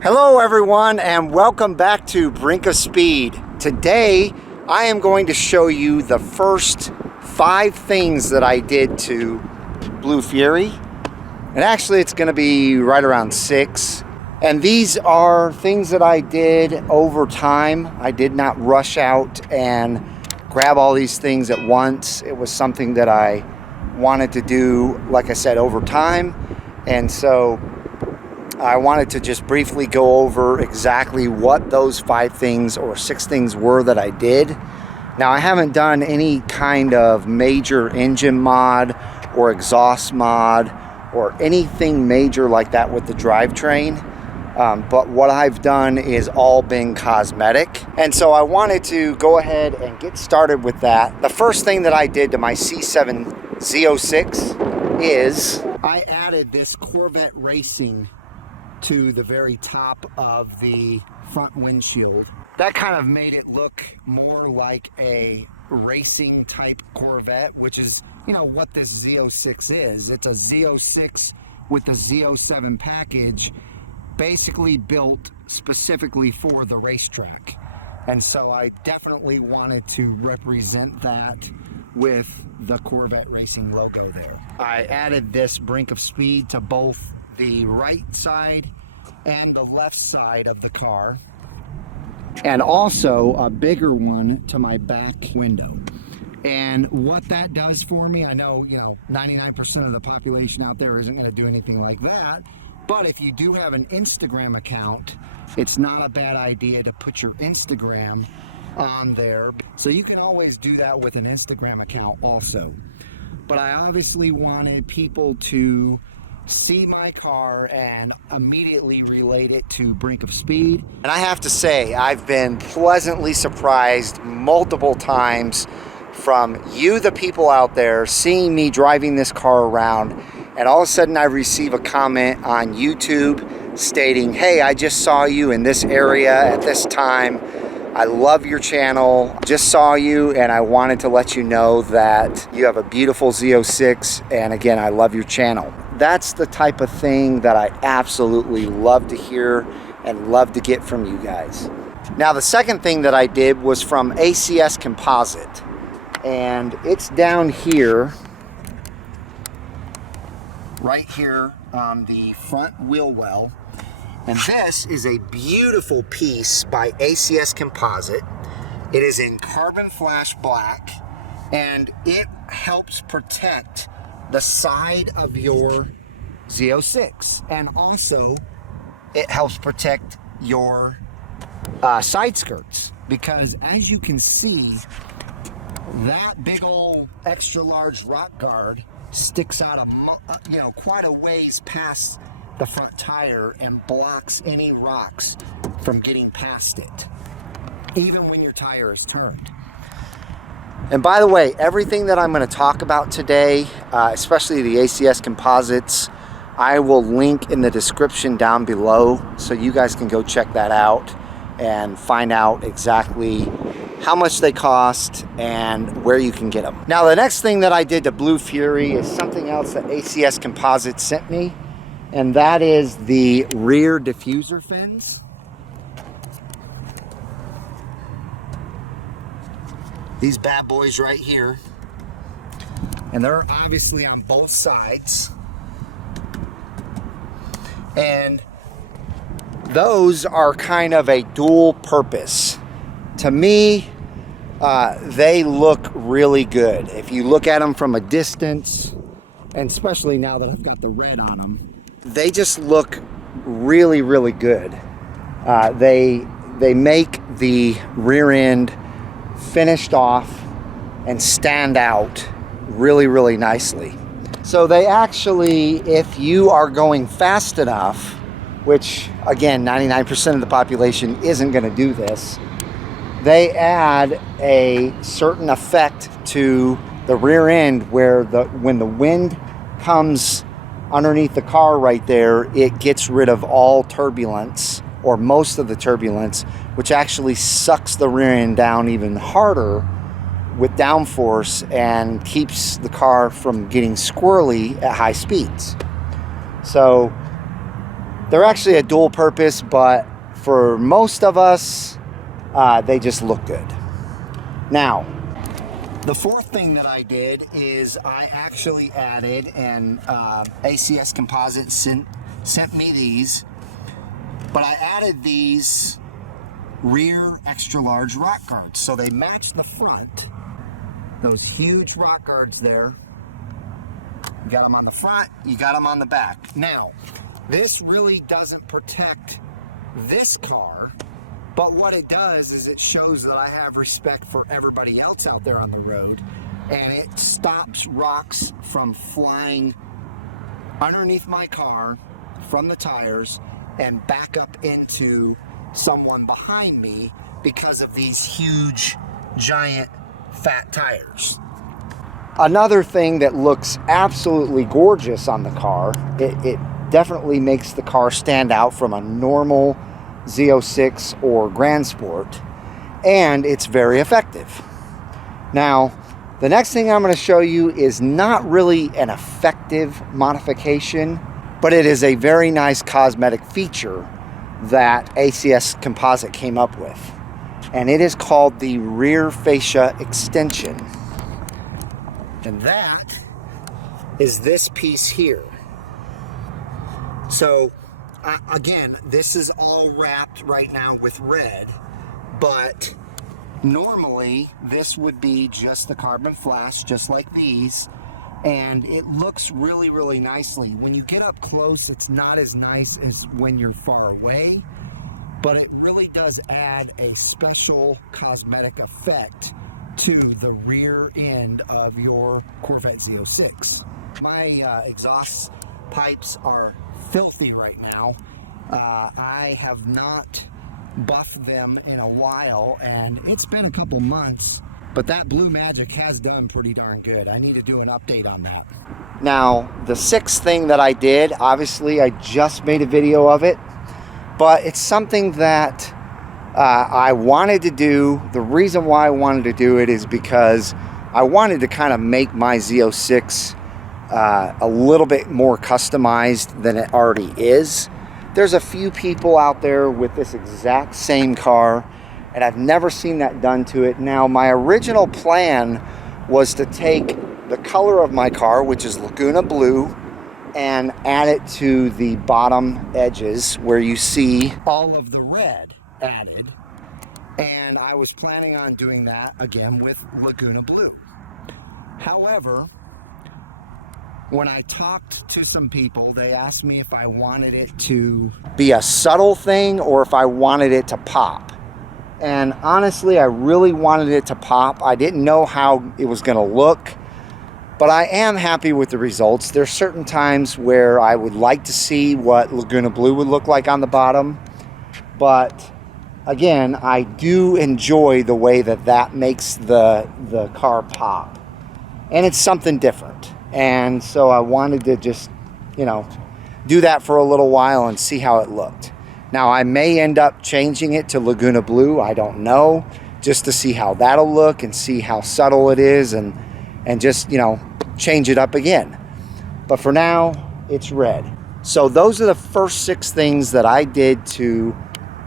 Hello everyone, and welcome back to Brink of Speed. Today I am going to show you the first 5 things that I did to Blue Fury, and actually it's going to be right around 6. And these are things that I did over time. I did not rush out and grab all these things at once. It was something that I wanted to do, like I said, over time. And so I wanted to just briefly go over exactly what those 5 things or 6 things were that I did. Now, I haven't done any kind of major engine mod or exhaust mod or anything major like that with the drivetrain. But what I've done is all been cosmetic. And so I wanted to go ahead and get started with that. The first thing that I did to my C7 Z06 is I added this Corvette Racing to the very top of the front windshield. That kind of made it look more like a racing type Corvette, which is, you know, what this Z06 is. It's a Z06 with the Z07 package, basically built specifically for the racetrack. And so I definitely wanted to represent that with the Corvette Racing logo there. I added this Brink of Speed to both the right side and the left side of the car, and also a bigger one to my back window. And what that does for me, I know, 99% of the population out there isn't going to do anything like that, but if you do have an Instagram account, it's not a bad idea to put your Instagram on there. So you can always do that with an Instagram account also. But I obviously wanted people to see my car and immediately relate it to Brink of Speed. And I have to say, I've been pleasantly surprised multiple times from you, the people out there, seeing me driving this car around, and all of a sudden I receive a comment on YouTube stating, hey, I just saw you in this area at this time. I love your channel, just saw you, and I wanted to let you know that you have a beautiful Z06, and again, I love your channel. That's the type of thing that I absolutely love to hear and love to get from you guys. Now, the second thing that I did was from ACS Composite, and it's down here, right here on the front wheel well. And this is a beautiful piece by ACS Composite. It is in carbon flash black, and it helps protect the side of your Z06, and also it helps protect your side skirts, because as you can see, that big old extra large rock guard sticks out quite a ways past the front tire and blocks any rocks from getting past it, even when your tire is turned. And by the way, everything that I'm going to talk about today, especially the ACS composites, I will link in the description down below so you guys can go check that out. and find out exactly how much they cost and where you can get them. Now, the next thing that I did to Blue Fury is something else that ACS Composites sent me, and that is the rear diffuser fins. These bad boys right here. And they're obviously on both sides. And those are kind of a dual purpose. To me, they look really good. If you look at them from a distance, and especially now that I've got the red on them, they just look really, really good. They make the rear end finished off and stand out really, really nicely. So they actually, if you are going fast enough, which again 99% of the population isn't going to do this, they add a certain effect to the rear end where when the wind comes underneath the car right there, it gets rid of all turbulence, or most of the turbulence, which actually sucks the rear end down even harder with downforce and keeps the car from getting squirrely at high speeds. So they're actually a dual purpose, but for most of us, they just look good. Now, the fourth thing that I did is I actually added, and ACS Composites sent me these, but I added these rear extra large rock guards. So they match the front, those huge rock guards there. You got them on the front, you got them on the back. Now, this really doesn't protect this car, but what it does is it shows that I have respect for everybody else out there on the road, and it stops rocks from flying underneath my car from the tires and back up into someone behind me because of these huge, giant, fat tires. Another thing that looks absolutely gorgeous on the car, it definitely makes the car stand out from a normal Z06 or Grand Sport, and it's very effective. Now, the next thing I'm going to show you is not really an effective modification, but it is a very nice cosmetic feature that ACS Composite came up with, and it is called the rear fascia extension, and that is this piece here. So again, this is all wrapped right now with red, but normally this would be just the carbon flash, just like these, and it looks really, really nicely. When you get up close, it's not as nice as when you're far away, but it really does add a special cosmetic effect to the rear end of your Corvette Z06. My exhaust pipes are filthy right now. I have not buffed them in a while, and it's been a couple months, but that Blue Magic has done pretty darn good. I need to do an update on that. Now, the sixth thing that I did, obviously I just made a video of it, but it's something that I wanted to do. The reason why I wanted to do it is because I wanted to kind of make my Z06 a little bit more customized than it already is. There's a few people out there with this exact same car, and I've never seen that done to it. Now, my original plan was to take the color of my car, which is Laguna Blue, and add it to the bottom edges where you see all of the red added, and I was planning on doing that again with Laguna Blue. However, when I talked to some people, they asked me if I wanted it to be a subtle thing or if I wanted it to pop. And honestly, I really wanted it to pop. I didn't know how it was going to look, but I am happy with the results. There's certain times where I would like to see what Laguna Blue would look like on the bottom, but again, I do enjoy the way that that makes the car pop, and it's something different. And so I wanted to just, you know, do that for a little while and see how it looked. Now I may end up changing it to Laguna Blue, I don't know, just to see how that'll look and see how subtle it is, and just, you know, change it up again. But for now, it's red. So those are the first 6 things that I did to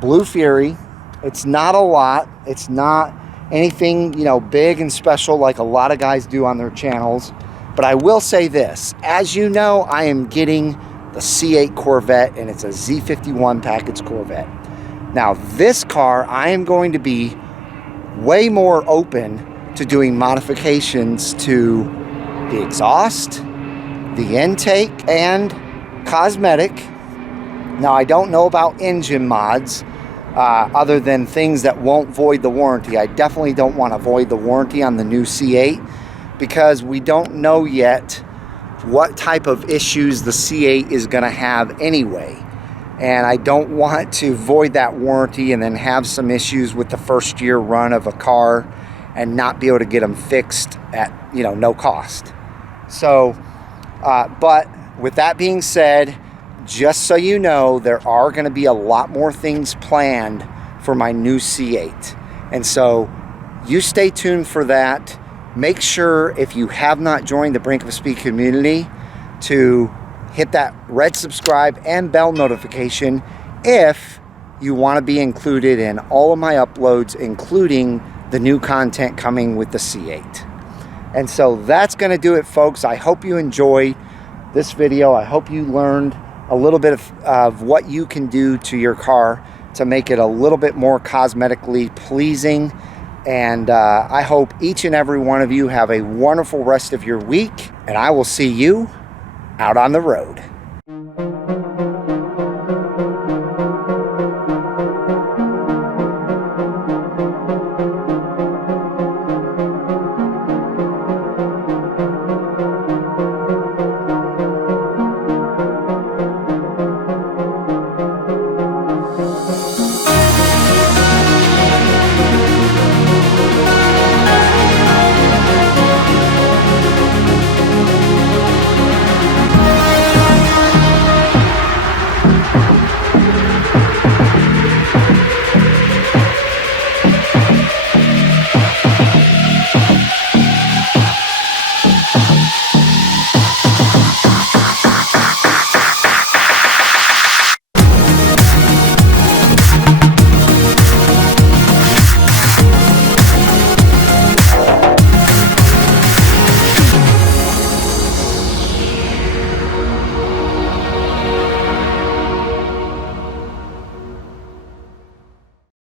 Blue Fury. It's not a lot. It's not anything, you know, big and special like a lot of guys do on their channels. But I will say this, as you know, I am getting the C8 Corvette, and it's a Z51 package Corvette. Now this car, I am going to be way more open to doing modifications to the exhaust, the intake, and cosmetic. Now I don't know about engine mods, other than things that won't void the warranty. I definitely don't want to void the warranty on the new C8 because we don't know yet what type of issues the C8 is going to have anyway. And I don't want to void that warranty and then have some issues with the first year run of a car and not be able to get them fixed at, you know, no cost. So, but with that being said, just so you know, there are going to be a lot more things planned for my new C8. And so you stay tuned for that. Make sure, if you have not joined the Brink of Speed community, to hit that red subscribe and bell notification if you want to be included in all of my uploads, including the new content coming with the C8. And so that's going to do it, folks. I hope you enjoyed this video. I hope you learned a little bit of what you can do to your car to make it a little bit more cosmetically pleasing. And I hope each and every one of you have a wonderful rest of your week, and I will see you out on the road.